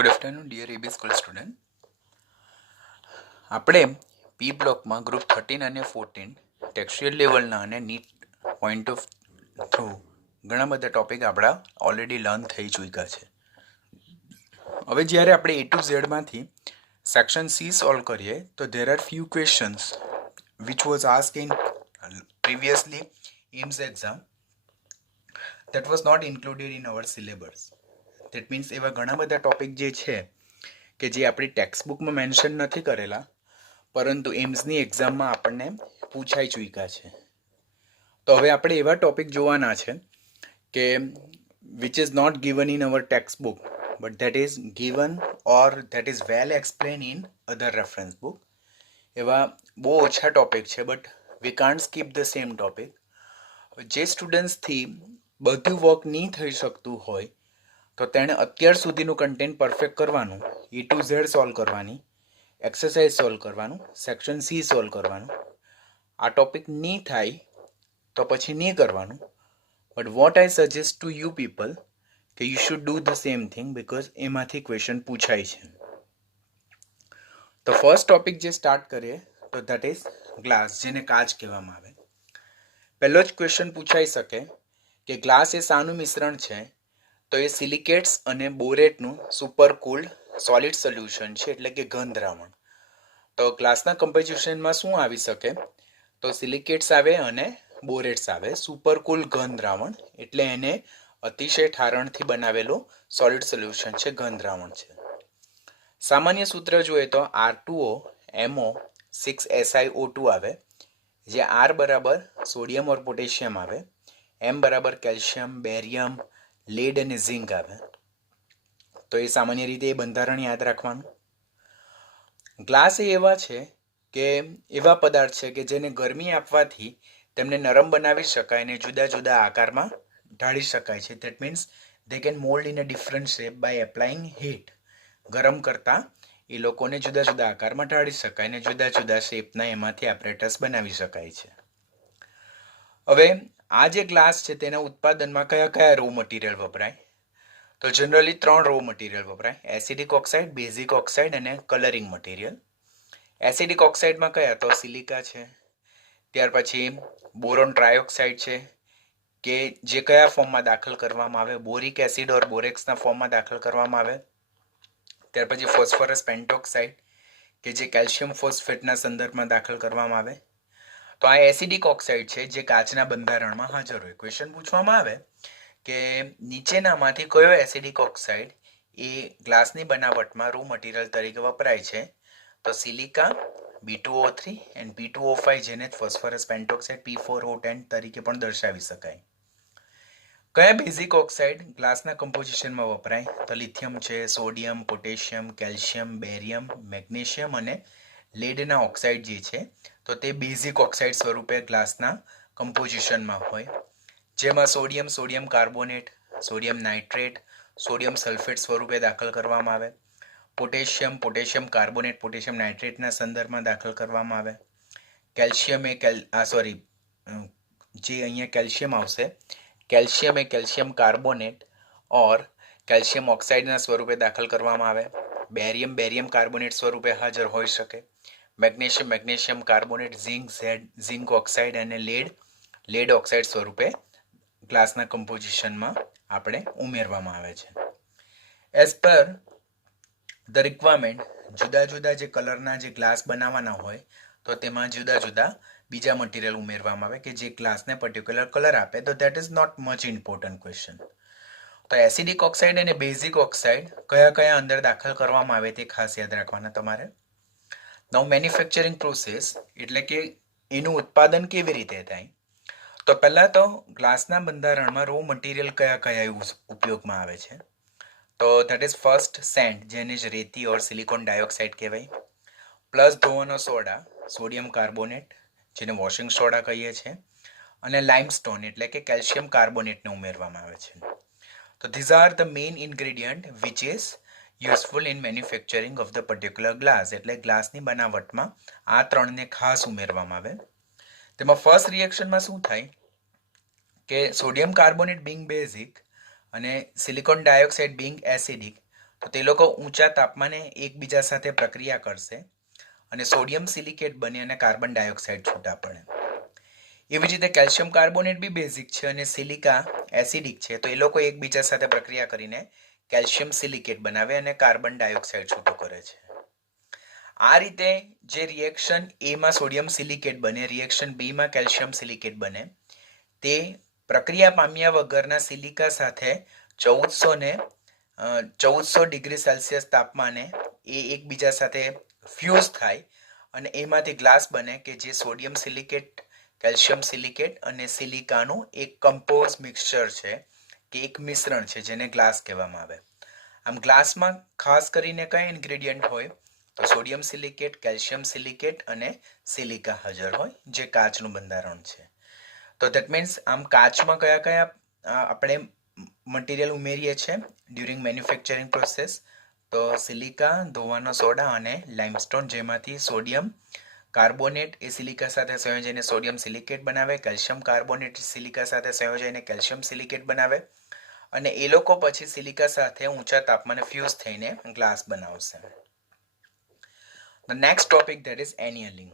Good afternoon dear AB school student. આપણે P બ્લોકમાં group 13 અને 14 ટેક્સચ્યુઅલ લેવલના અને નીટ પોઈન્ટ ઓફ થ્રુ ઘણા બધા ટોપિક આપણા ઓલરેડી લર્ન થઈ ચૂક્યા છે. હવે જ્યારે આપણે એ ટુ ઝેડમાંથી સેક્શન સી સોલ્વ કરીએ તો there are few questions which was ask in previously AIIMS exam that was not included in our syllabus. That means એવા ઘણા બધા ટોપિક જે છે કે જે આપણી ટેક્સ્ટ બુકમાં મેન્શન નથી કરેલા પરંતુ એમ્સની એક્ઝામમાં આપણને પૂછાઈ ચૂક્યા છે. તો હવે આપણે એવા ટોપિક જોવાના છે કે which is not given in our text book but that is given or that is well explain in other reference book. એવા બહુ ઓછા ટોપિક છે but we can't skip the same topic. જે સ્ટુડન્ટ્સથી બધું વર્ક નહીં થઈ શકતું હોય તો તેણે અત્યાર સુધીનું કન્ટેન્ટ પરફેક્ટ કરવાનું, એ ટુ ઝેડ સોલ્વ કરવાની, એક્સરસાઇઝ સોલ્વ કરવાનું, સેક્શન સી સોલ્વ કરવાનું. આ ટોપિક નહીં થાય તો પછી નહીં કરવાનું. But what I suggest to you people કે you should do the same thing because એમાંથી ક્વેશ્ચન પૂછાય છે. તો ફર્સ્ટ ટોપિક જે સ્ટાર્ટ કરીએ તો દેટ ઇઝ ગ્લાસ, જેને કાચ કહેવામાં આવે. પહેલો જ ક્વેશ્ચન પૂછાઈ શકે કે ગ્લાસ એ શાનું મિશ્રણ છે? તો એ સિલિકેટ્સ અને બોરેટનું સુપર કુલ્ડ સોલિડ સોલ્યુશન છે, એટલે કે ઘન દ્રાવણ. તો ગ્લાસના કમ્પોઝિશનમાં શું આવી શકે? તો સિલિકેટ્સ આવે અને બોરેટ્સ આવે. સુપર કુલ ઘન દ્રાવણ એટલે એને અતિશય ઠારણથી બનાવેલું સોલિડ સોલ્યુશન છે, ઘન દ્રાવણ છે. સામાન્ય સૂત્ર જોઈએ તો R2O MO 6SiO2 આવે, જે R બરાબર સોડિયમ ઓર પોટેશિયમ આવે, M બરાબર કેલ્શિયમ, બેરિયમ, લેડ અને ઝિંક આવે. તો એ સામાન્ય રીતે એ બંધારણ યાદ રાખવાનું. ગ્લાસ એ એવા છે કે એવા પદાર્થ છે કે જેને ગરમી આપવાથી તેમને નરમ બનાવી શકાય અને જુદા જુદા આકારમાં ઢાળી શકાય છે. That means they can mould in a different shape by applying heat. ગરમ કરતાં એ લોકોને જુદા જુદા આકારમાં ઢાળી શકાય અને જુદા જુદા શેપના એમાંથી એપરેટસ બનાવી શકાય છે. હવે આ જે ગ્લાસ છે તેના ઉત્પાદનમાં કયા કયા રો મટીરિયલ વપરાય? તો જનરલી 3 રો મટીરિયલ વપરાય: એસિડિક ઓક્સાઇડ, બેઝિક ઓક્સાઇડ અને કલરિંગ મટીરિયલ. એસિડિક ઓક્સાઇડમાં કયા? તો સિલિકા છે, ત્યાર પછી બોરોન ટ્રાયોક્સાઇડ છે કે જે કયા ફોર્મમાં દાખલ કરવામાં આવે? બોરિક એસિડ ઓર બોરેક્સના ફોર્મમાં દાખલ કરવામાં આવે. ત્યાર પછી ફોસ્ફરસ પેન્ટોક્સાઇડ કે જે કેલ્શિયમ ફોસ્ફેટના સંદર્ભમાં દાખલ કરવામાં આવે. તો આ એસિડિક ઓક્સાઇડ છે જે કાચના બંધારણમાં હાજર હોય. ક્વેશ્ચન પૂછવામાં આવે કે નીચેનામાંથી કયો એસિડિક ઓક્સાઇડ એ ગ્લાસની બનાવટમાં રો મટીરિયલ તરીકે વપરાય છે? તો સિલિકા, B2O3 એન્ડ P2O5, જેને ફોસ્ફરસ પેન્ટોક્સાઇડ P4O10 તરીકે પણ દર્શાવી શકાય. કયા બેઝિક ઓક્સાઇડ ગ્લાસના કમ્પોઝિશનમાં વપરાય? તો લિથિયમ છે, sodium, potassium, calcium, barium, magnesium અને લેડના ઓક્સાઇડ જે છે તો તે બેઝિક ઓક્સાઇડ સ્વરૂપે ગ્લાસના કમ્પોઝિશનમાં હોય, જેમાં sodium carbonate, sodium nitrate, sodium sulphate સ્વરૂપે દાખલ કરવામાં આવે. પોટેશિયમ કાર્બોનેટ, પોટેશિયમ નાઇટ્રેટના સંદર્ભમાં દાખલ કરવામાં આવે. કેલ્શિયમ જે અહીંયા કેલ્શિયમ આવશે, કેલ્શિયમ એ કેલ્શિયમ કાર્બોનેટ ઓર કેલ્શિયમ ઓક્સાઇડના સ્વરૂપે દાખલ કરવામાં આવે. બેરિયમ કાર્બોનેટ સ્વરૂપે હાજર હોઈ શકે. મેગ્નેશિયમ કાર્બોનેટ, ઝિંક ઓક્સાઇડ અને લેડ ઓક્સાઇડ સ્વરૂપે ગ્લાસના કમ્પોઝિશનમાં આપણે ઉમેરવામાં આવે છે. એઝ પર ધ રિક્વાયરમેન્ટ જુદા જુદા જે કલરના જે ગ્લાસ બનાવવાના હોય તો તેમાં જુદા જુદા બીજા મટીરિયલ ઉમેરવામાં આવે કે જે ગ્લાસને પર્ટિક્યુલર કલર આપે. તો that is not much important question. તો એસિડિક ઓક્સાઇડ અને બેઝિક ઓક્સાઇડ કયા કયા અંદર દાખલ કરવામાં આવે તે ખાસ યાદ રાખવાના તમારે. નવ મેન્યુફેક્ચરિંગ પ્રોસેસ એટલે કે એનું ઉત્પાદન કેવી રીતે થાય? તો પહેલાં તો ગ્લાસના બંધારણમાં રો મટીરિયલ કયા કયા ઉપયોગમાં આવે છે? તો દેટ ઇઝ ફર્સ્ટ સેન્ડ, જેને જ રેતી ઓર સિલિકોન ડાયોક્સાઇડ કહેવાય. પ્લસ ધોવાનો સોડા, સોડિયમ કાર્બોનેટ, જેને વોશિંગ સોડા કહીએ છીએ, અને લાઇમસ્ટોન એટલે કે કેલ્શિયમ કાર્બોનેટને ઉમેરવામાં આવે છે. તો these are the main ingredient which is useful in manufacturing of the particular glass. એટલે ગ્લાસની બનાવટમાં આ 3ને ખાસ ઉમેરવામાં આવે. તેમાં ફર્સ્ટ રિએક્શનમાં શું થાય કે સોડિયમ કાર્બોનેટ બિંગ બેઝિક અને સિલિકોન ડાયોક્સાઇડ બિંગ એસિડિક, તો તે લોકો ઊંચા તાપમાને એકબીજા સાથે પ્રક્રિયા કરશે અને સોડિયમ સિલિકેટ બને અને કાર્બન ડાયોક્સાઇડ છૂટા પડે. એવી જ રીતે કેલ્શિયમ કાર્બોનેટ બી બેઝિક છે અને સિલિકા એસિડિક છે, તો એ લોકો એકબીજા સાથે પ્રક્રિયા કરીને કેલ્શિયમ સિલિકેટ બનાવે અને કાર્બન ડાયોક્સાઇડ છૂટો કરે છે. આ રીતે જે રિએક્શન એમાં સોડિયમ સિલિકેટ બને, રિએક્શન બીમાં કેલ્શિયમ સિલિકેટ બને, તે પ્રક્રિયા પામ્યા વગરના સિલિકા સાથે 1400 ડિગ્રી સેલ્સિયસ તાપમાને એ એકબીજા સાથે ફ્યુઝ થાય અને એમાંથી ગ્લાસ બને કે જે સોડિયમ સિલિકેટ, કેલ્શિયમ સિલિકેટ અને સિલિકાનું એક કમ્પોઝ મિક્સચર છે કે એક મિશ્રણ છે જેને ગ્લાસ કહેવામાં આવે. આમ ગ્લાસમાં ખાસ કરીને કયા ઇન્ગ્રેડિયન્ટ હોય તો સોડિયમ સિલિકેટ, કેલ્શિયમ સિલિકેટ અને સિલિકા હાજર હોય જે કાચનું બંધારણ છે. તો ધેટ મીન્સ આમ કાચમાં કયા કયા આપણે મટીરિયલ ઉમેરીએ છીએ ડ્યુરિંગ મેન્યુફેક્ચરિંગ પ્રોસેસ? તો સિલિકા, ધોવાનો સોડા અને લાઇમસ્ટોન, જેમાંથી સોડિયમ કાર્બોનેટ એ સિલિકા સાથે સંયોજઈને સોડિયમ સિલિકેટ બનાવે, કેલ્શિયમ કાર્બોનેટ સિલિકા સાથે સંયોજઈને કેલ્શિયમ સિલિકેટ બનાવે અને એ લોકો પછી સિલિકા સાથે ઊંચા તાપમાને ફ્યુઝ થઈને ગ્લાસ બનાવશે. The next topic, that is annealing.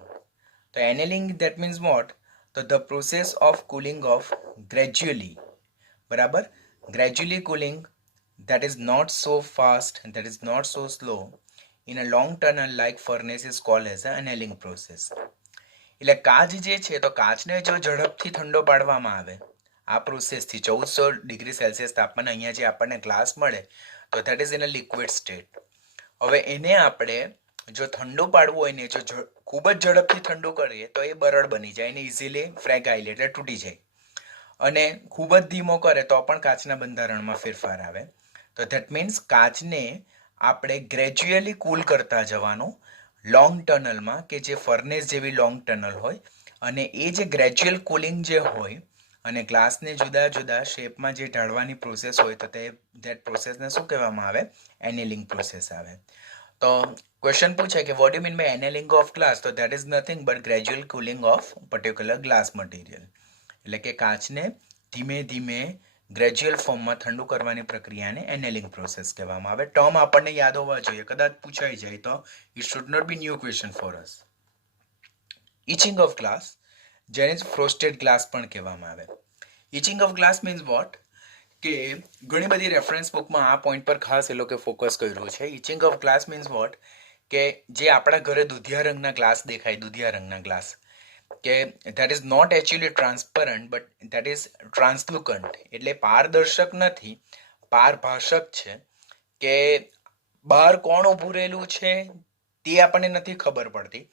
તો annealing, that means what? તો the process of cooling off gradually, બરાબર, gradually cooling, that is not so fast, that is not so slow, in a long tunnel like furnace is called as an annealing process. એટલે કાચ જે છે તો કાચને જો ઝડપથી ઠંડો પાડવામાં આવે આ પ્રોસેસથી 1400 ડિગ્રી સેલ્સિયસ તાપમાને અહીંયા જે આપણને ગ્લાસ મળે તો that is in a liquid state. હવે એને આપણે જો ઠંડુ પાડવું હોય ને જો ખૂબ જ ઝડપથી ઠંડુ કરીએ તો એ બરડ બની જાય અને ઇઝીલી ફ્રેગાઇલ એટલે તૂટી જાય, અને ખૂબ જ ધીમો કરે તો પણ કાચના બંધારણમાં ફેરફાર આવે. તો ધેટ મીન્સ કાચને આપણે ગ્રેજ્યુઅલી કૂલ કરતા જવાનું લોંગ ટનલમાં, કે જે ફર્નેસ જેવી લોંગ ટનલ હોય, અને એ જે ગ્રેજ્યુઅલ કુલિંગ જે હોય અને ગ્લાસને જુદા જુદા શેપમાં જે ઢાળવાની પ્રોસેસ હોય તો તે ધેટ પ્રોસેસને શું કહેવામાં આવે? એનેલિંગ પ્રોસેસ આવે. તો ક્વેશ્ચન પૂછે કે what you mean by annealing of glass? તો that is nothing but gradual cooling of particular glass material. એટલે કે કાચને ધીમે ધીમે ગ્રેજ્યુઅલ ફોર્મમાં ઠંડુ કરવાની પ્રક્રિયાને એનેલિંગ પ્રોસેસ કહેવામાં આવે. ટર્મ આપણને યાદ હોવા જોઈએ, કદાચ પૂછાઈ જાય તો it should not be new question for us. Etching of glass, જેને જ ફ્રોસ્ટેડ ગ્લાસ પણ કહેવામાં આવે. Etching of glass means what? કે ઘણી બધી રેફરન્સ બુકમાં આ પોઈન્ટ પર ખાસ એ લોકો ફોકસ કર્યું છે. Etching of glass means what? કે જે આપણા ઘરે દુધિયા રંગના ગ્લાસ દેખાય, દુધિયા રંગના ગ્લાસ, કે that is not actually transparent but that is translucent, એટલે પારદર્શક નથી, પારભાષક છે, કે બહાર કોણ ઊભું રહેલું છે તે આપણને નથી ખબર પડતી,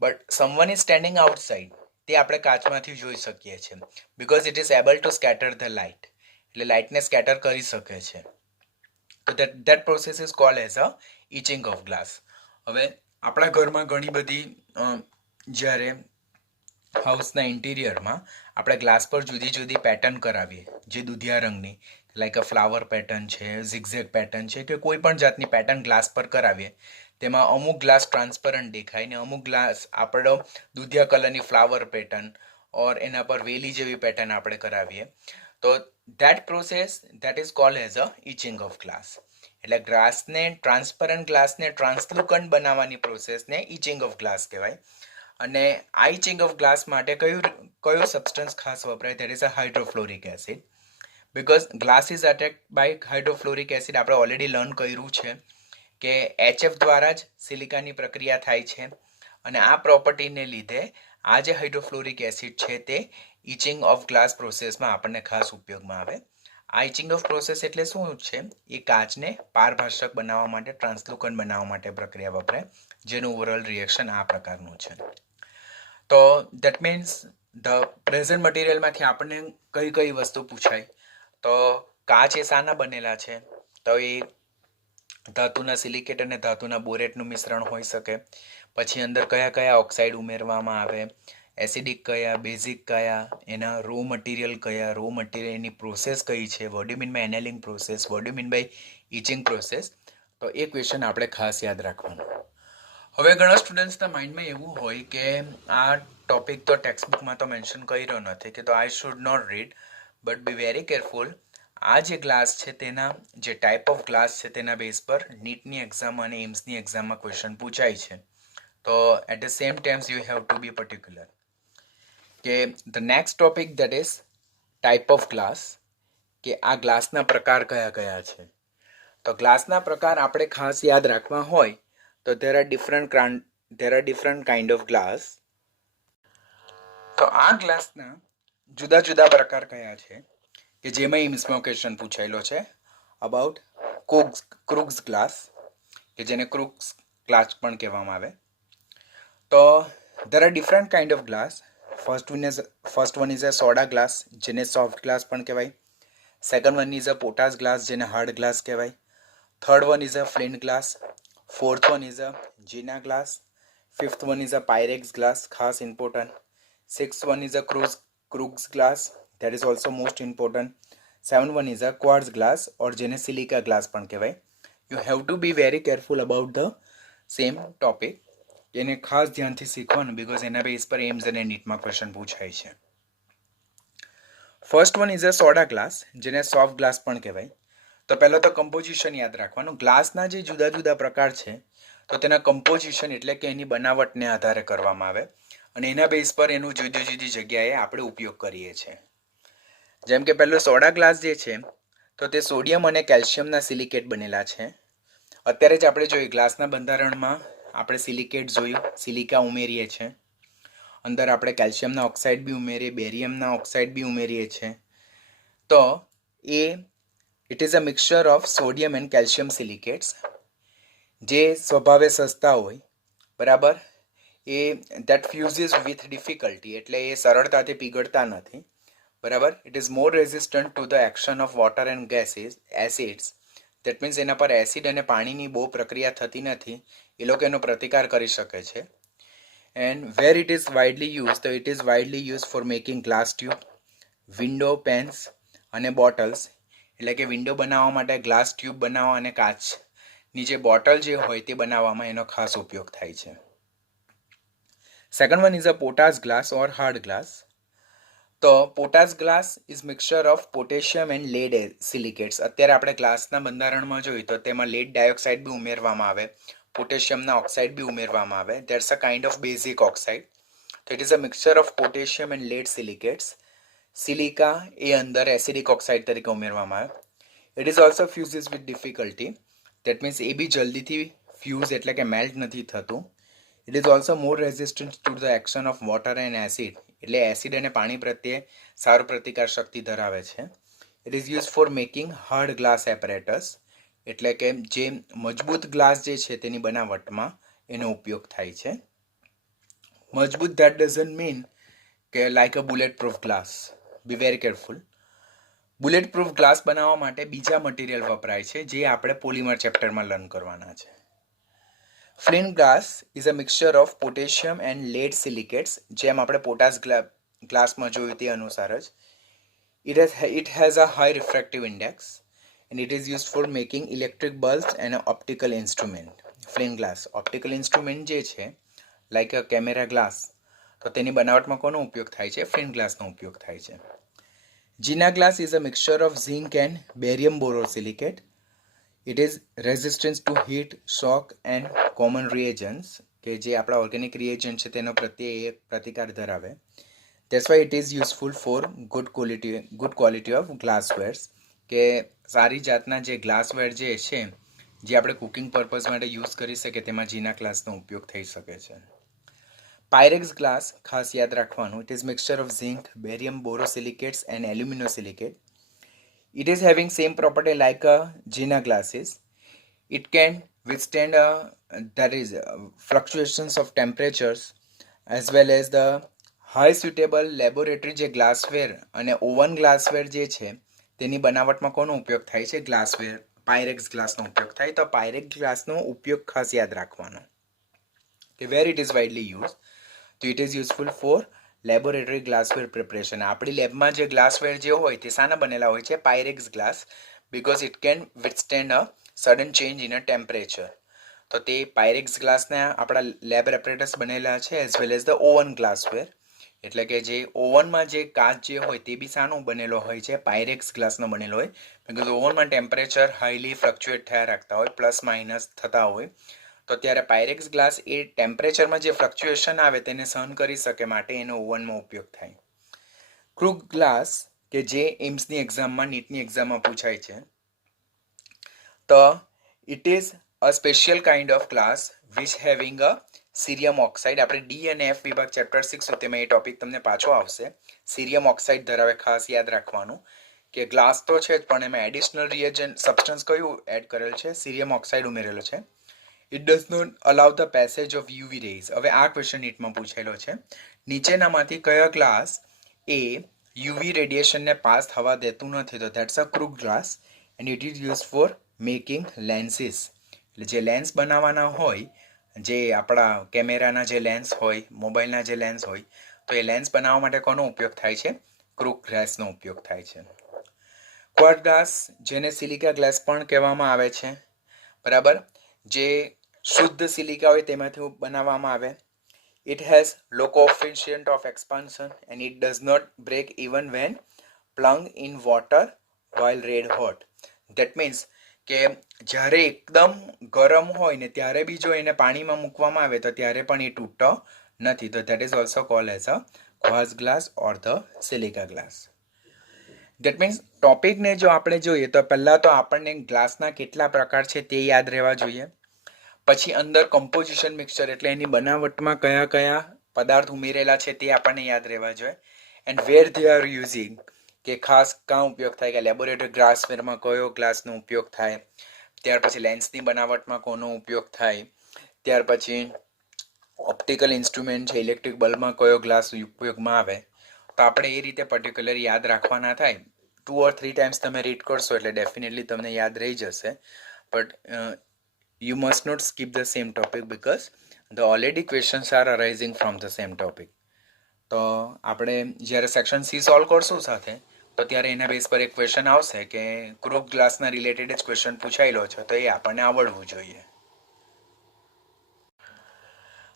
but someone is standing outside તે આપણે કાચમાંથી જોઈ શકીએ છીએ, because it is able to scatter the light, એટલે લાઇટને સ્કેટર કરી શકે છે. તો that process is called as a etching of glass. હવે આપણા ઘરમાં ઘણી બધી જ્યારે હાઉસના ઇન્ટિરિયરમાં આપણે ગ્લાસ પર જુદી જુદી પેટર્ન કરાવીએ, જે દુધિયા રંગની, લાઈક અ ફ્લાવર પેટર્ન છે, ઝિગઝેગ પેટર્ન છે, કે કોઈ પણ જાતની પેટર્ન ગ્લાસ પર કરાવીએ, તેમાં અમુક ગ્લાસ ટ્રાન્સપરન્ટ દેખાય ને અમુક ગ્લાસ આપણો દુધિયા કલરની ફ્લાવર પેટર્ન ઓર એના પર વેલી જેવી પેટર્ન આપણે કરાવીએ, તો that process that is called as a etching of glass. એટલે ગ્લાસને, ટ્રાન્સપરન્ટ ગ્લાસને ટ્રાન્સલુકન્ટ બનાવવાની પ્રોસેસને ઇચિંગ ઓફ ગ્લાસ કહેવાય. અને આ ઇચિંગ ઓફ ગ્લાસ માટે કયો સબસ્ટન્સ ખાસ વપરાય? That is a hydrofluoric acid, because glass is attacked by hydrofluoric acid. આપણે ઓલરેડી લર્ન કર્યું છે કે HF દ્વારા જ સિલિકાની પ્રક્રિયા થાય છે, અને આ પ્રોપર્ટીને લીધે આ જે હાઇડ્રોફ્લોરિક એસિડ છે તે ઇચિંગ ઓફ ગ્લાસ પ્રોસેસમાં આપણને ખાસ ઉપયોગમાં આવે. આ ઇચિંગ ઓફ પ્રોસેસ એટલે શું છે? એ કાચને પારભાષક બનાવવા માટે, ટ્રાન્સલુકન્ટ બનાવવા માટે પ્રક્રિયા વપરાય, જેનું ઓવરઓલ રિએક્શન આ પ્રકારનું છે. તો દેટ મીન્સ ધ પ્રેઝન્ટ મટીરિયલમાંથી આપણને કઈ કઈ વસ્તુ પૂછાય? તો કાચ એ શાના બનેલા છે? તો એ ધાતુના સિલિકેટ અને ધાતુના બોરેટનું મિશ્રણ હોઈ શકે. પછી અંદર કયા કયા ઓક્સાઇડ ઉમેરવામાં આવે, એસિડિક કયા, બેઝિક કયા, એના રો મટીરિયલ કયા, રો મટીરિયલની પ્રોસેસ કઈ છે, what you mean by annealing process, what you mean by etching process. તો એ ક્વેશ્ચન આપણે ખાસ યાદ રાખવાનું. હવે ઘણા સ્ટુડન્ટ્સના માઇન્ડમાં એવું હોય કે આ ટોપિક તો ટેક્સ્ટ બુકમાં તો મેન્શન કર્યો નથી, કે તો I should not read, but be very careful. આ જે ગ્લાસ છે તેના જે ટાઈપ ઓફ ગ્લાસ છે તેના બેઝ પર નીટની એક્ઝામ અને એમ્સની એક્ઝામમાં ક્વેશ્ચન પૂછાય છે. તો at the same times you have to be particular કે the next topic that is type of glass, કે આ ગ્લાસના પ્રકાર કયા કયા છે. તો ગ્લાસના પ્રકાર આપણે ખાસ યાદ રાખવા હોય તો there are different kind of glass. તો આ ગ્લાસના જુદા જુદા પ્રકાર કયા છે કે જેમાં એમ્સમાં ક્વેશ્ચન પૂછાયેલો છે અબાઉટ ક્રુગ્સ ગ્લાસ, કે જેને ક્રુગ્સ ગ્લાસ પણ કહેવામાં આવે. તો there are different kind of glass. First one is a soda glass, જેને soft glass પણ કહેવાય. Second one is a potash glass, જેને hard glass કહેવાય. Third one is a flint glass. Fourth one is a Gina glass. Fifth one is a Pyrex glass, ખાસ important. Sixth one is a Krug's glass, that is also most important. Seventh one is a quartz glass, or જેને silica glass પણ કહેવાય. You have to be very careful about the same topic. એને ખાસ ધ્યાનથી શીખવાનું because એના base પર AIIMS અને નીટમાં ક્વેશ્ચન પૂછાય છે. First one is a soda glass, જેને સોફ્ટ ગ્લાસ પણ કહેવાય. તો પહેલો તો કમ્પોઝિશન યાદ રાખવાનું. ગ્લાસના જે જુદા જુદા પ્રકાર છે તો તેના કમ્પોઝિશન એટલે કે એની બનાવટને આધારે કરવામાં આવે અને એના બેઝ પર એનું જુદી જુદી જગ્યાએ આપણે ઉપયોગ કરીએ છીએ. જેમ કે પહેલો સોડા ગ્લાસ જે છે તો તે સોડિયમ અને કેલ્શિયમના સિલિકેટ બનેલા છે. અત્યારે જ આપણે જોઈએ ગ્લાસના બંધારણમાં આપણે સિલિકેટ જોયું, સિલિકા ઉમેરીએ છીએ, અંદર આપણે કેલ્શિયમના ઓક્સાઇડ બી ઉમેરીએ, બેરિયમના ઓક્સાઇડ બી ઉમેરીએ છીએ. તો it is a mixture of sodium and calcium silicates, જે સ્વભાવે સસ્તા હોય, બરાબર, એ દેટ ફ્યુઝિસ વિથ ડિફિકલ્ટી, એટલે એ સરળતાથી પીગળતા નથી, બરાબર. It is more resistant to the action of water and acids. That means એના પર એસિડ અને પાણીની બહુ પ્રક્રિયા થતી નથી, એ લોકો એનો પ્રતિકાર કરી શકે છે. And where it is widely use, તો it is widely use for making glass tube, window panes અને બોટલ્સ, એટલે કે વિન્ડો બનાવવા માટે, ગ્લાસ ટ્યુબ બનાવવા અને કાચની જે બોટલ જે હોય તે બનાવવામાં એનો ખાસ ઉપયોગ થાય છે. Second one is a potash glass or hard glass. તો potash glass is mixture of potassium and lead silicates. અત્યારે આપણે ગ્લાસના બંધારણમાં જોઈએ તો તેમાં લેડ ડાયોક્સાઇડ બી ઉમેરવામાં આવે, પોટેશિયમના ઓક્સાઇડ બી ઉમેરવામાં આવે. That's a kind of basic oxide. તો it is a mixture of potassium and lead silicates. Silica એ અંદર એસિડિક ઓક્સાઇડ તરીકે ઉમેરવામાં આવે. It is also fuses with difficulty. That means એ બી જલ્દીથી ફ્યુઝ એટલે કે મેલ્ટ નથી થતું. It is also more resistant to the action of water and acid, એટલે એસિડ અને પાણી પ્રત્યે સારું પ્રતિકાર શક્તિ ધરાવે છે. It is use for making hard glass apparatus, એટલે કે જે મજબૂત ગ્લાસ જે છે તેની બનાવટમાં એનો ઉપયોગ થાય છે. મજબૂત ધેટ ડઝન્ટ મીન કે like a bullet proof glass. B very careful. Bullet proof glass બનાવવા માટે બીજા મટીરિયલ વપરાય છે જે આપણે પોલિમર ચેપ્ટરમાં લર્ન કરવાના છે. Flint glass is a mixture of potassium and lead silicates, જેમ આપણે પોટાશ ગ્લાસમાં જોયું તે અનુસાર જ. It has a high refractive index and it is used for making electric bulbs and optical instrument. Flint glass optical instrument જે છે like અ camera glass, તો તેની બનાવટમાં કોનો ઉપયોગ થાય છે? ફ્લિન્ટ ગ્લાસનો ઉપયોગ થાય છે. Jena glass is a mixture of zinc and barium borosilicate. It is resistance to heat, shock and common reagents, કે જે આપણા ઓર્ગેનિક રિએજન્ટ છે તેનો પ્રત્યે એ પ્રતિકાર ધરાવે. That's why it is useful for good quality of glasswares, કે સારી જાતના જે ગ્લાસવેર જે છે જે આપણે કુકિંગ પર્પઝ માટે યુઝ કરી શકીએ તેમાં જીના ગ્લાસનો ઉપયોગ થઈ શકે છે. પાયરેક્સ ગ્લાસ ખાસ યાદ રાખવાનું. It is mixture of zinc, barium borosilicates and aluminosilicate. It is having same property like a Gina glasses. It can withstand fluctuations of temperatures as well as the high suitable laboratory જે ગ્લાસવેર અને oven ગ્લાસવેર જે છે તેની બનાવટમાં કોનો ઉપયોગ થાય છે? ગ્લાસવેર, પાયરેક્સ ગ્લાસનો ઉપયોગ થાય. તો પાયરેક્સ ગ્લાસનો ઉપયોગ ખાસ યાદ રાખવાનો કે where it is widely use, તો it is useful for laboratory glassware preparation. આપણી લેબમાં જે ગ્લાસવેર જે હોય તે શાના બનેલા હોય છે? Pyrex glass, because it can withstand a sudden change in a temperature. તો તે પાયરેક્સ ગ્લાસના આપણા લેબ એપરેટસ બનેલા છે as well as the oven glassware. એટલે કે જે ઓવનમાં જે કાચ જે હોય તે બી શાનો બનેલો હોય છે? પાયરેક્સ ગ્લાસનો બનેલો હોય. બિકોઝ ઓવનમાં ટેમ્પરેચર હાઈલી ફ્લક્ચ્યુએટ થયા રાખતા હોય, પ્લસ માઇનસ થતા હોય, તો ત્યારે પાયરેક્સ ગ્લાસ એ ટેમ્પરેચરમાં જે ફ્લક્ચ્યુએશન આવે તેને સહન કરી શકે, માટે એનો ઓવનમાં ઉપયોગ થાય. ક્રૂગ ગ્લાસ કે જે એમ્સની એક્ઝામમાં, નીટની એક્ઝામમાં પૂછાય છે, તો it is a special kind of glass which having a cerium oxide. આપણે ડી અને એફ વિભાગ ચેપ્ટર 6 તેમાં એ ટોપિક તમને પાછો આવશે. સીરિયમ ઓક્સાઇડ ધરાવે, ખાસ યાદ રાખવાનું કે ગ્લાસ તો છે જ, પણ એમાં એડિશનલ રિએજન્ટ સબસ્ટન્સ કયું એડ કરેલ છે? સીરિયમ ઓક્સાઇડ ઉમેરેલો છે. It does not allow the passage of UV rays. હવે આ ક્વેશ્ચન નીટમાં પૂછેલો છે. નીચેનામાંથી કયો ગ્લાસ એ યુવી રેડિયેશનને પાસ થવા દેતું નથી? તો that's a Crookes glass and it is use for making lenses. એટલે જે લેન્સ બનાવવાના હોય, જે આપણા કેમેરાના જે લેન્સ હોય, મોબાઈલના જે લેન્સ હોય, તો એ લેન્સ બનાવવા માટે કોનો ઉપયોગ થાય છે? ક્રૂગ ગ્લાસનો ઉપયોગ થાય છે. ક્વાર્ટઝ ગ્લાસ, જેને સિલિકા ગ્લાસ પણ કહેવામાં આવે છે, બરાબર, જે શુદ્ધ સિલિકા હોય તેમાંથી બનાવવામાં આવે. It has low coefficient of expansion and it does not break even when plunged in water while red hot. That means કે જ્યારે એકદમ ગરમ હોય ને ત્યારે બી જો એને પાણીમાં મૂકવામાં આવે તો ત્યારે પણ એ તૂટતો નથી. તો that is also called as a quartz glass or the silica glass. That means ટોપિકને જો આપણે જોઈએ તો પહેલાં તો આપણને ગ્લાસના કેટલા પ્રકાર છે તે યાદ રહેવા જોઈએ. પછી અંદર કમ્પોઝિશન મિક્સચર એટલે એની બનાવટમાં કયા કયા પદાર્થ ઉમેરેલા છે તે આપણને યાદ રહેવા જોઈએ. And where they are using, કે ખાસ કાં ઉપયોગ થાય, કે લેબોરેટરી ગ્લાસવેરમાં કયો ગ્લાસનો ઉપયોગ થાય, ત્યાર પછી લેન્સની બનાવટમાં કોનો ઉપયોગ થાય, ત્યાર પછી ઓપ્ટિકલ ઇન્સ્ટ્રુમેન્ટ છે, ઇલેક્ટ્રિક બલ્બમાં કયો ગ્લાસ ઉપયોગમાં આવે. તો આપણે એ રીતે પર્ટિક્યુલર યાદ રાખવાના થાય. 2 or 3 ટાઈમ્સ તમે રીડ કરશો એટલે ડેફિનેટલી તમને યાદ રહી જશે. But you must not skip the same topic because the already questions are arising from the same topic. તો આપણે જ્યારે સેક્શન સી સોલ્વ કરશું સાથે, તો ત્યારે એના બેઝ પર એક ક્વેશ્ચન આવશે કે ક્રૂગ ગ્લાસના રિલેટેડ જ ક્વેશ્ચન પૂછાયેલો છે, તો એ આપણને આવડવું જોઈએ.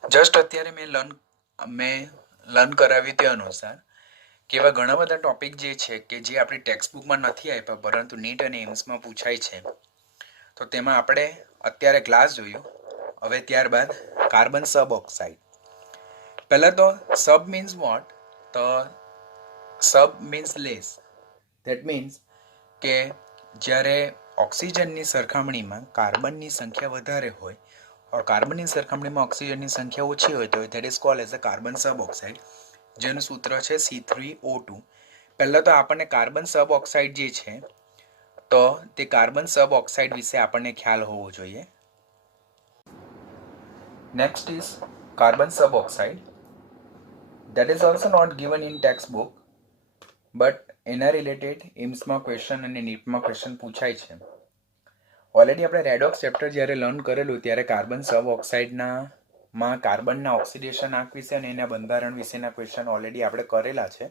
જસ્ટ અત્યારે મેં લર્ન કરાવ્યું તે અનુસાર કે એવા ઘણા બધા ટોપિક જે છે કે જે આપણી ટેક્સ્ટ બુકમાં નથી આપ્યા પરંતુ નીટ અને એમ્સમાં પૂછાય છે, તો તેમાં આપણે અત્યારે ગ્લાસ જોયું. હવે ત્યારબાદ કાર્બન સબ ઓક્સાઇડ. પહેલાં તો સબ મીન્સ વોટ? તો સબ મીન્સ લેસ. ધેટ મીન્સ કે જ્યારે ઓક્સિજનની સરખામણીમાં કાર્બનની સંખ્યા વધારે હોય ઓર કાર્બનની સરખામણીમાં ઓક્સિજનની સંખ્યા ઓછી હોય તો that is called as a carbon sub oxide, જેનું સૂત્ર છે C3O2. પહેલાં તો આપણને કાર્બન સબ ઓક્સાઇડ જે છે તો તે કાર્બન સબ ઓક્સાઇડ વિશે આપણને ખ્યાલ હોવો જોઈએ. Next is carbon sub oxide. That is also not given in text book, but એના રિલેટેડ એમ્સમાં ક્વેશ્ચન અને નીટમાં ક્વેશ્ચન પૂછાય છે. ઓલરેડી આપણે રેડોક્સ ચેપ્ટર જ્યારે લર્ન કરેલું ત્યારે કાર્બન સબ ઓક્સાઇડમાં કાર્બનના ઓક્સિડેશન આંક વિશે અને એના બંધારણ વિશેના ક્વેશ્ચન ઓલરેડી આપણે કરેલા છે,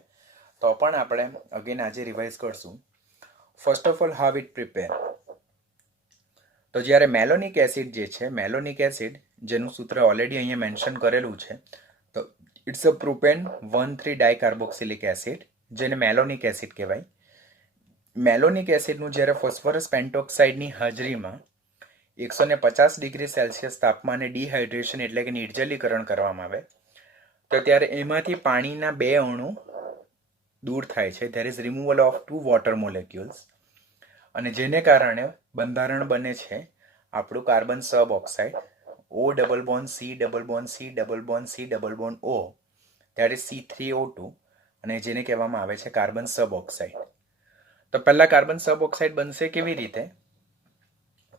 તો પણ આપણે અગેન આજે રિવાઇઝ કરશું. First of all, how it prepare. તો જ્યારે મેલોનિક એસિડ જે છે, મેલોનિક એસિડ જેનું સૂત્ર ઓલરેડી અહીંયા મેન્શન કરેલું છે, તો it's a propane 1,3 dicarboxylic acid, જેને મેલોનિક એસિડ કહેવાય. મેલોનિક એસિડનું જ્યારે ફોસ્ફરસ પેન્ટોક્સાઇડની હાજરીમાં 150 ડિગ્રી સેલ્સિયસ તાપમાને ડિહાઇડ્રેશન એટલે કે નિર્જલીકરણ કરવામાં આવે, તો ત્યારે એમાંથી પાણીના 2 અણુ દૂર થાય છે. There is removal of 2 water molecules, અને જેને કારણે બંધારણ બને છે આપણું carbon sub oxide, O double bond C double bond C double bond C double bond O, that is C3O2, અને જેને કહેવામાં આવે છે કાર્બન સબ ઓક્સાઇડ. તો પહેલાં કાર્બન સબ ઓક્સાઇડ બનશે કેવી રીતે?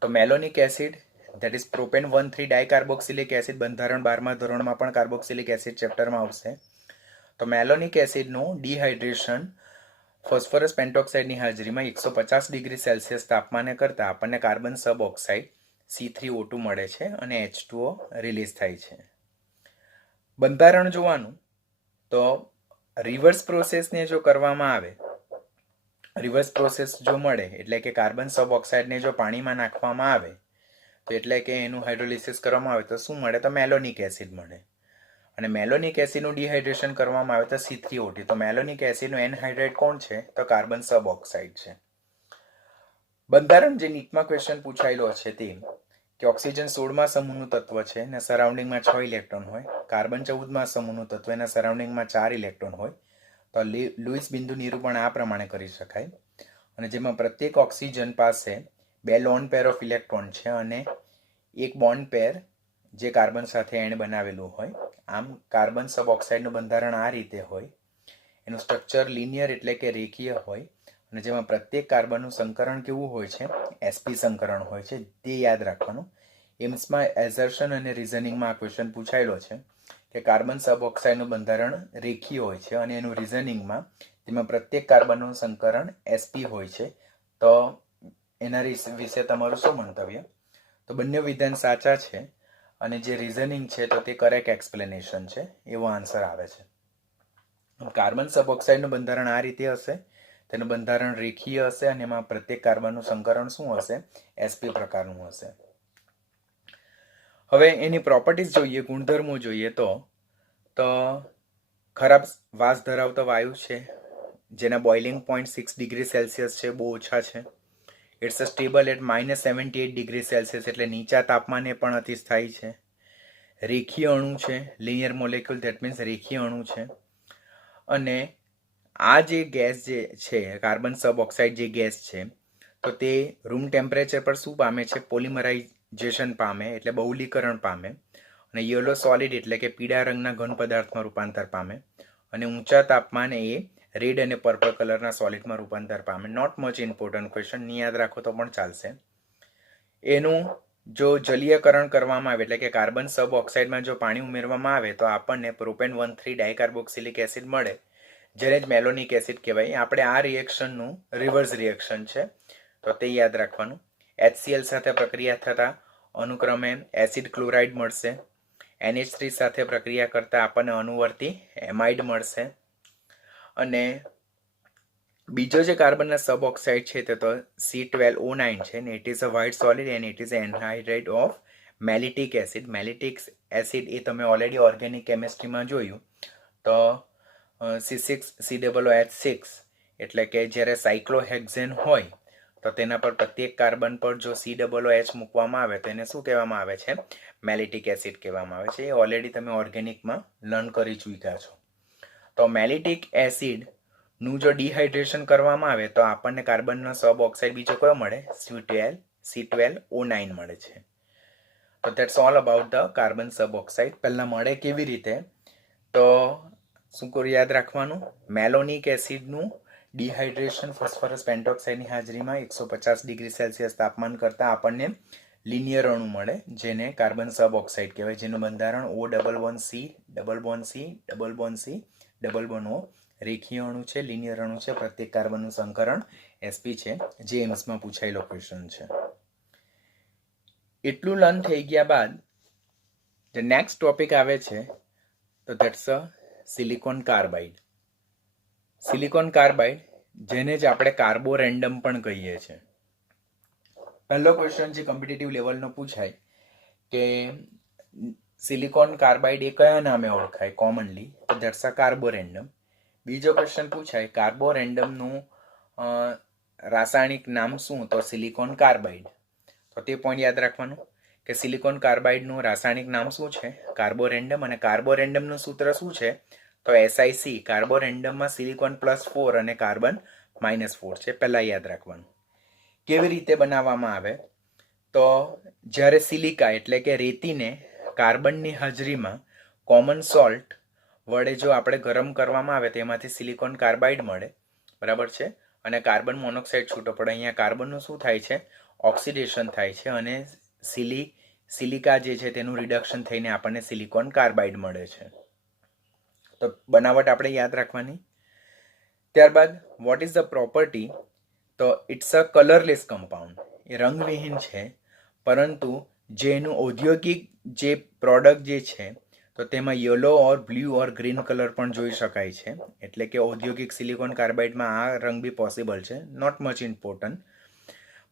તો malonic acid that is propane 1,3 dicarboxylic acid, બંધારણ 12મા ધોરણમાં પણ કાર્બોક્સિલિક એસિડ ચેપ્ટરમાં આવશે. તો મેલોનિક એસિડનું ડિહાઇડ્રેશન ફોસ્ફરસ પેન્ટોક્સાઇડની હાજરીમાં 150 ડિગ્રી સેલ્સિયસ તાપમાને કરતાં આપણને કાર્બન સબ ઓક્સાઇડ C3O2 મળે છે અને H2O રિલીઝ થાય છે. બંધારણ જોવાનું તો રિવર્સ પ્રોસેસને જો કરવામાં આવે, રિવર્સ પ્રોસેસ જો મળે એટલે કે કાર્બન સબ ઓક્સાઇડને જો પાણીમાં નાખવામાં આવે તો એટલે કે એનું હાઇડ્રોલિસિસ કરવામાં આવે તો શું મળે? તો મેલોનિક એસિડ મળે. અને મેલોનિક એસિડનું ડિહાઇડ્રેશન કરવામાં આવે તો C3O2. તો મેલોનિક એસિડનું એનહાઇડ્રેટ કોણ છે? તો કાર્બન સબ ઓક્સાઇડ છે. બંધારણ જે નીટમાં ક્વેશ્ચન પૂછાયેલો છે તે કે ઓક્સિજન 16મા સમૂહનું તત્વ છે અને સરાઉન્ડિંગમાં 6 ઇલેક્ટ્રોન હોય. કાર્બન 14મા સમૂહનું તત્વ એના સરાઉન્ડિંગમાં 4 ઇલેક્ટ્રોન હોય. તો લુઈસ બિંદુ નિરૂપણ આ પ્રમાણે કરી શકાય. અને જેમાં પ્રત્યેક ઓક્સિજન પાસે 2 લોન પેર ઓફ ઇલેક્ટ્રોન છે અને એક બોન્ડ પેર જે કાર્બન સાથે એણે બનાવેલું હોય. આમ કાર્બન સબ ઓક્સાઇડનું બંધારણ આ રીતે હોય. એનું સ્ટ્રક્ચર લિનિયર એટલે કે રેખીય હોય અને જેમાં પ્રત્યેક કાર્બનનું સંકરણ કેવું હોય છે? sp સંકરણ હોય છે. તે યાદ રાખવાનું. એમ્સમાં એઝર્શન અને રિઝનિંગમાં આ ક્વેશ્ચન પૂછાયેલો છે કે કાર્બન સબ ઓક્સાઇડનું બંધારણ રેખીય હોય છે અને એનું રિઝનિંગમાં તેમાં પ્રત્યેક કાર્બનનું સંકરણ sp હોય છે. તો એના વિશે તમારું શું મંતવ્ય? તો બંને વિધાન સાચા છે અને જે રિઝનિંગ છે તો તે કરેક્ટ એક્સપ્લેનેશન છે, એવો આન્સર આવે છે. કાર્બન સબ ઓક્સાઇડનું બંધારણ આ રીતે હશે. તેનું બંધારણ રેખીય હશે અને એમાં પ્રત્યેક કાર્બનનું સંકરણ શું હશે? sp પ્રકારનું હશે. હવે એની પ્રોપર્ટીઝ જોઈએ, ગુણધર્મો જોઈએ તો ખરાબ વાસ ધરાવતો વાયુ છે જેના બોઇલિંગ પોઈન્ટ 6 ડિગ્રી સેલ્સિયસ છે, બહુ ઓછા છે. It's a stable at -78 degree Celsius એટલે નીચા તાપમાને પણ અતિસ્થાયી છે. રેખીય અણુ છે, લિનિયર મોલેક્યુલ, ધેટ મીન્સ રેખીય અણુ છે. અને આ જે ગેસ જે છે, કાર્બન સબ ઓક્સાઇડ જે ગેસ છે, તો તે રૂમ ટેમ્પરેચર પર શું પામે છે? પોલિમરાઇઝેશન પામે એટલે બહુલીકરણ પામે. અને યલો સોલિડ એટલે કે પીળા રંગના ઘન પદાર્થમાં રૂપાંતર પામે. અને ઊંચા તાપમાને એ રેડ અને પર્પલ કલરના સોલિડમાં રૂપાંતર પામે. નોટ મચ ઇમ્પોર્ટન્ટ ક્વેશ્ચન, નહીં યાદ રાખો તો પણ ચાલશે. એનું જો જલીયકરણ કરવામાં આવે એટલે કે કાર્બન સબ ઓક્સાઇડમાં જો પાણી ઉમેરવામાં આવે તો આપણને પ્રોપેન 1,3 ડાયકાર્બોક્સિલિક એસિડ મળે, જેને જ મેલોનિક એસિડ કહેવાય. આપણે આ રિએક્શનનું રિવર્સ રિએક્શન છે, તો તે યાદ રાખવાનું. HCl સાથે પ્રક્રિયા થતાં અનુક્રમે એસિડ ક્લોરાઇડ મળશે. NH3 સાથે પ્રક્રિયા કરતાં આપણને અનુવર્તી એમાઇડ મળશે. અને બીજો જે કાર્બનના સબ ઓક્સાઇડ છે તે તો C12O9 છે ને it is a white solid and it is anhydride of mellitic acid. Mellitic acid એ તમે ઓલરેડી ઓર્ગેનિક કેમિસ્ટ્રીમાં જોયું. તો C6COOH6 એટલે કે જ્યારે સાયક્લોહેક્ઝેન હોય તો તેના પર પ્રત્યેક કાર્બન પર જો COOH મૂકવામાં આવે તો એને શું કહેવામાં આવે છે? મેલિટિક એસિડ કહેવામાં આવે છે. એ ઓલરેડી તમે ઓર્ગેનિકમાં લર્ન કરી ચૂક્યા છો. તો મેલિટિક એસિડ નું જો ડિહાઇડ્રેશન કરવામાં આવે તો આપણને કાર્બનનો સબ ઓક્સાઇડ બીજો કયો મળે? C12O9 મળે છે. તો that's all about the carbon sub oxide. પહેલા મળે કેવી રીતે? તો શું કરું યાદ રાખવાનું? મેલોનિક એસિડનું ડિહાઇડ્રેશન ફોસ્ફરસ પેન્ટોક્સાઇડની હાજરીમાં 150 ડિગ્રી સેલ્સિયસ તાપમાન કરતાં આપણને લિનિયર અણુ મળે, જેને કાર્બન સબ ઓક્સાઇડ કહેવાય, જેનું બંધારણ O11C double bond C double bond C double bond O. રેખીય અણુ છે, લિનિયર અણુ છે, પ્રત્યેક કાર્બનનું સંકરણ sp છે, જે એમ્સમાં પૂછાયેલો ક્વેશ્ચન છે. એટલું લર્ન થઈ ગયા બાદ જે નેક્સ્ટ ટોપિક આવે છે તો that's a silicon carbide. Silicon carbide જેને જ આપણે કાર્બોરેન્ડમ પણ કહીએ છીએ. પહેલો ક્વેશ્ચન જે કોમ્પિટિટિવ લેવલનો પૂછાય કે સિલિકોન કાર્બાઇડ એ કયા નામે ઓળખાય કોમનલી? તો ધેટ્સ અ કાર્બોરેન્ડમ. બીજો ક્વેશ્ચન પૂછાય કાર્બોરેન્ડમનું રાસાયણિક નામ શું? તો સિલિકોન કાર્બાઇડ. તો તે પોઈન્ટ યાદ રાખવાનું કે સિલિકોન કાર્બાઇડનું રાસાયણિક નામ શું છે? કાર્બોરેન્ડમ. અને કાર્બોરેન્ડમનું સૂત્ર શું છે? તો SiC. કાર્બોરેન્ડમમાં સિલિકોન +4 અને કાર્બન -4 છે. પહેલાં યાદ રાખવાનું. કેવી રીતે બનાવવામાં આવે? તો જ્યારે સિલિકા એટલે કે રેતીને કાર્બનની હાજરીમાં કોમન સોલ્ટ વડે જો આપણે ગરમ કરવામાં આવે તો એમાંથી સિલિકોન કાર્બાઇડ મળે, બરાબર છે. અને કાર્બન મોનોક્સાઇડ છૂટો પડે. અહીંયા કાર્બનનું શું થાય છે? ઓક્સિડેશન થાય છે અને સિલિકા જે છે તેનું રિડક્શન થઈને આપણને સિલિકોન કાર્બાઇડ મળે છે. તો બનાવટ આપણે યાદ રાખવાની. ત્યારબાદ વોટ ઇઝ ધ પ્રોપર્ટી? તો ઇટ્સ અ કલરલેસ કમ્પાઉન્ડ. એ રંગવિહીન છે, પરંતુ જે એનું ઔદ્યોગિક જે પ્રોડક્ટ જે છે તો તેમાં yellow or blue or green colour પણ જોઈ શકાય છે. એટલે કે ઔદ્યોગિક સિલિકોન કાર્બાઇડમાં આ રંગ બી પોસિબલ છે. Not much important.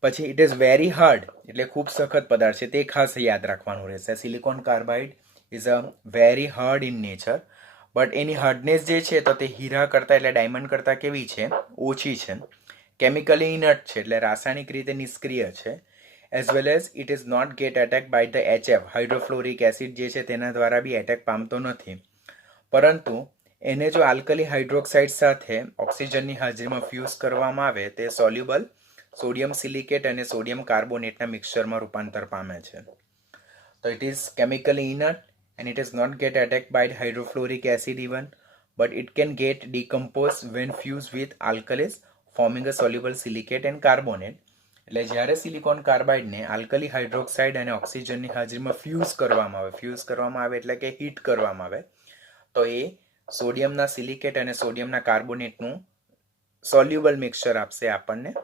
પછી ઇટ ઇઝ વેરી હાર્ડ એટલે ખૂબ સખત પદાર્થ છે, તે ખાસ યાદ રાખવાનું રહેશે. Silicon carbide is a very hard in nature, but any hardness જે છે તો તે હીરા કરતાં એટલે ડાયમંડ કરતાં કેવી છે? ઓછી છે. કેમિકલી ઇનર્ટ છે એટલે રાસાયણિક રીતે નિષ્ક્રિય છે. As well as it is not get attack by the HF, hydrofluoric acid જે છે તેના દ્વારા બી એટેક પામતો નથી. પરંતુ એને જો આલ્કલી હાઇડ્રોક્સાઇડ સાથે ઓક્સિજનની હાજરીમાં ફ્યુઝ કરવામાં આવે તે સોલ્યુબલ સોડિયમ સિલિકેટ અને સોડિયમ કાર્બોનેટના મિક્સચરમાં રૂપાંતર પામે છે. તો it is chemically inert and it is not get attacked by hydrofluoric acid even, but it can get decomposed when fused with alkalis, forming a soluble silicate and carbonate. એટલે જ્યારે silicon કાર્બાઇડને alkali hydroxide અને ઓક્સિજનની હાજરીમાં fuse કરવામાં આવે એટલે કે heat કરવામાં આવે તો એ સોડિયમના સિલિકેટ અને સોડિયમના કાર્બોનેટનું સોલ્યુબલ મિક્સચર આપશે આપણને.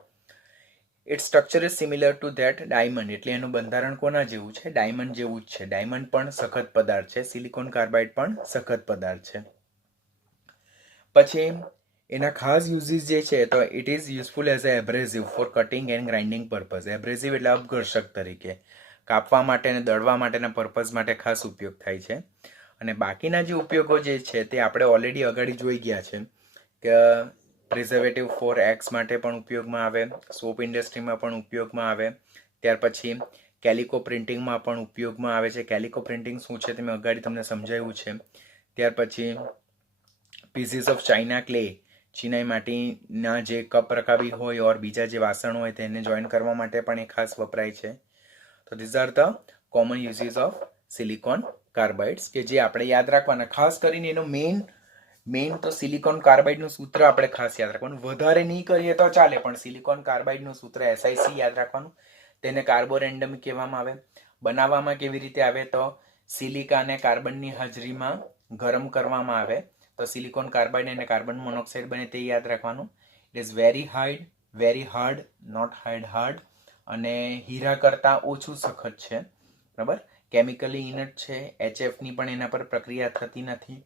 Its structure is similar to that diamond, એટલે એનું બંધારણ કોના જેવું છે? ડાયમંડ જેવું જ છે. ડાયમંડ પણ સખત પદાર્થ છે, સિલિકોન કાર્બાઇડ પણ સખત પદાર્થ છે. પછી એના ખાસ યુઝીસ જે છે તો it is useful as a abrasive for cutting and grinding purpose. Abrasive એટલે અપઘર્ષક તરીકે, કાપવા માટે અને દળવા માટેના પર્પઝ માટે ખાસ ઉપયોગ થાય છે. અને બાકીના જે ઉપયોગો જે છે તે આપણે ઓલરેડી અગાડી જોઈ ગયા છે કે પ્રિઝર્વેટિવ ફોર એગ્સ માટે પણ ઉપયોગમાં આવે, સોપ ઇન્ડસ્ટ્રીમાં પણ ઉપયોગમાં આવે, ત્યાર પછી કેલિકો પ્રિન્ટિંગમાં પણ ઉપયોગમાં આવે છે. કેલિકો પ્રિન્ટિંગ શું છે તે મેં અગાડી તમને સમજાવ્યું છે. ત્યાર પછી પીસીસ ઓફ ચાઇના ક્લે, ચીનાઈ માટીના જે કપ રકાબી હોય ઓર બીજા જે વાસણ હોય તેને જોઈન કરવા માટે પણ એ ખાસ વપરાય છે. તો these are the common uses of silicon carbides કે જે આપણે યાદ રાખવાના. ખાસ કરીને એનો મેઇન તો સિલિકોન કાર્બાઇડનું સૂત્ર આપણે ખાસ યાદ રાખવાનું. વધારે નહીં કરીએ તો ચાલે, પણ સિલિકોન કાર્બાઇડનું સૂત્ર SiC યાદ રાખવાનું. તેને કાર્બોરેન્ડમ કહેવામાં આવે. બનાવવામાં કેવી રીતે આવે તો સિલિકા અને કાર્બનની હાજરીમાં ગરમ કરવામાં આવે તો સિલિકોન કાર્બાઇડ અને કાર્બન મોનોક્સાઇડ બને તે યાદ રાખવાનું. It is very hard, not hard, અને હીરા કરતાં ઓછું સખત છે. બરાબર. કેમિકલી ઇનર્ટ છે, HFની પણ એના પર પ્રક્રિયા થતી નથી,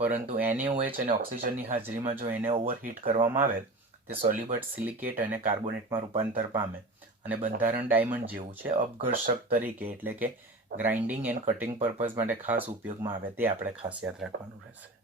પરંતુ NaOH અને ઓક્સિજનની હાજરીમાં જો એને ઓવરહીટ કરવામાં આવે તે સોલ્યુબલ સિલિકેટ અને કાર્બોનેટમાં રૂપાંતર પામે અને બંધારણ ડાયમંડ જેવું છે. અપઘર્ષક તરીકે એટલે કે ગ્રાઇન્ડિંગ એન્ડ કટિંગ પર્પઝ માટે ખાસ ઉપયોગમાં આવે તે આપણે ખાસ યાદ રાખવાનું રહેશે.